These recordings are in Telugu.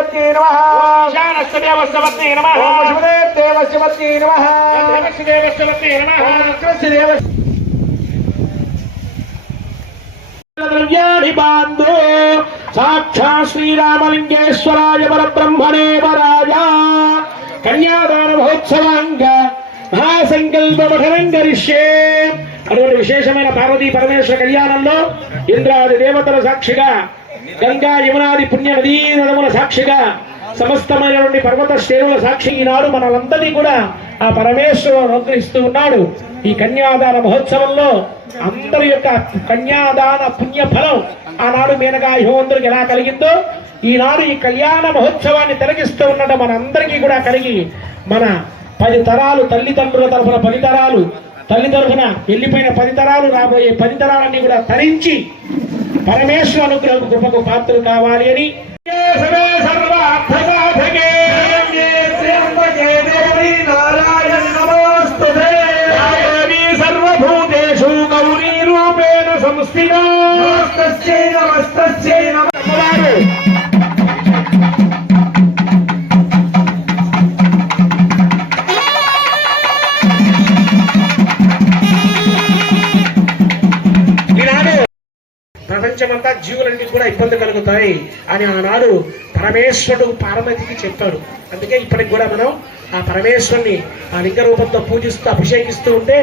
దేవస్యవత్యై నమః ఈశానస్య దేవస్యవత్యై నమః ఓం శివదే దేవస్యవత్యై నమః దేవస్య దేవస్యవత్యై నమః శివస్య దేవస్య ద్రవ్యాణి బాంధో సాక్షాత్ శ్రీరామలింగేశ్వరాయ పరబ్రహ్మణే వరాయ కన్యాదాన మహోత్సవాంగ మహాసంకల్ప పఠనం కరిష్యే. అటువంటి విశేషమైన పార్వతీ పరమేశ్వర కళ్యాణంలో ఇంద్రాది దేవతల సాక్షిగా గంగా యమునాది పుణ్య నదీ నదముల సాక్షిగా సమస్తమైనటువంటి పర్వత శ్రేణుల సాక్షి ఈనాడు మనలందరినీ కూడా ఆ పరమేశ్వరుడు అనుగ్రహిస్తూ ఉన్నాడు. ఈ కన్యాదాన మహోత్సవంలో అందరి యొక్క కన్యాదాన పుణ్య ఫలం ఆనాడు మేనగా యహోవంతుడికి ఎలా కలిగిందో ఈనాడు ఈ కళ్యాణ మహోత్సవాన్ని తిలకిస్తూ ఉండడం మనందరికీ కూడా కలిగి మన 10 తరాలు తల్లిదండ్రుల తరఫున 10 తరాలు తల్లి తరఫున వెళ్ళిపోయిన 10 తరాలు రాబోయే 10 తరాలన్నీ కూడా తరించి పరమేశ్వర అనుగ్రహం కృపకు పాత్రలు కావాలి అని సర్వభూతేషు గౌరీ రూపేణ సంస్థితా నమస్తస్యై నమస్తస్యై నమః. ప్రపంచమంతా జీవులన్నీ కూడా ఇబ్బంది కలుగుతాయి అని ఆనాడు పరమేశ్వరుడు పార్వతికి చెప్పాడు. అందుకే ఇప్పటికి కూడా మనం ఆ పరమేశ్వరుని ఆ లింగ రూపంతో పూజిస్తూ అభిషేకిస్తూ ఉంటే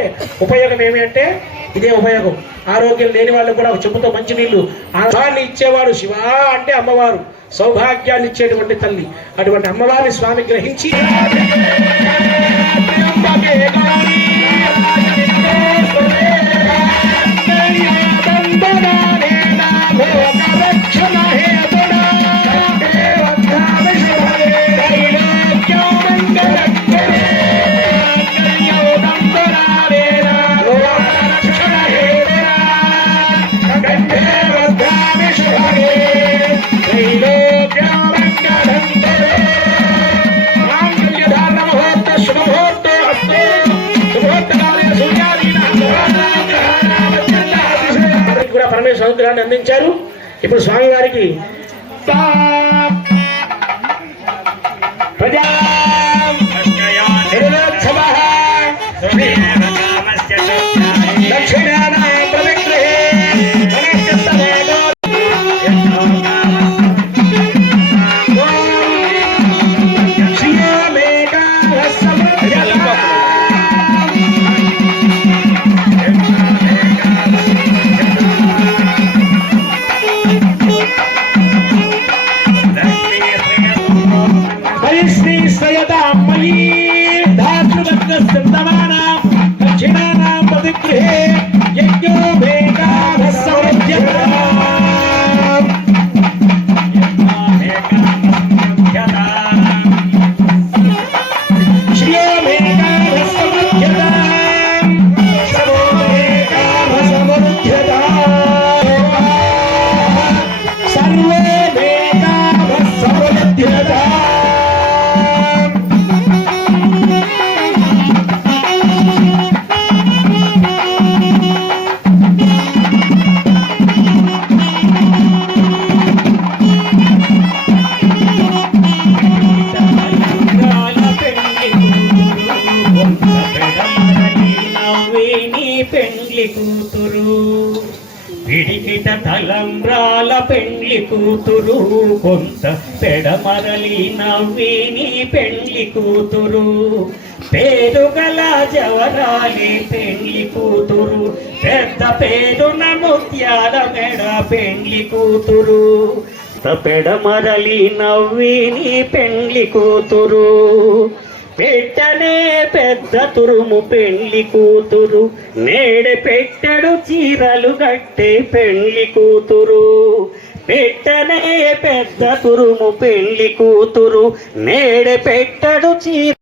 ఉపయోగం ఏమి అంటే ఇదే ఉపయోగం. ఆరోగ్యం లేని వాళ్ళు కూడా చెప్పుతో మంచి నీళ్లు ఆహారాన్ని ఇచ్చేవాడు శివ అంటే అమ్మవారు, సౌభాగ్యాన్ని ఇచ్చేటువంటి తల్లి. అటువంటి అమ్మవారిని స్వామి గ్రహించి పరమేశ్వర అనుగ్రహాన్ని అందించారు. ఇప్పుడు స్వామి వారికి పిడికిట తలంబ్రాల పెండ్లి కూతురు కొంత పెడమరలి నవ్విని పెండ్లి కూతురు పేరుగల జవరాలి పెండ్లి కూతురు పెద్ద పేరున ముత్యాల మెడ పెండ్లి కూతురు పెడమరలి నవ్విని పెండ్లి కూతురు పెట్టనే పెద్ద తురుము పెండ్లి కూతురు నేడే పెట్టెడు చీరలు గట్టే పెండ్లి కూతురు పెట్టనే పెద్ద తురుము పెండ్లి కూతురు నేడే పెట్టెడు చీర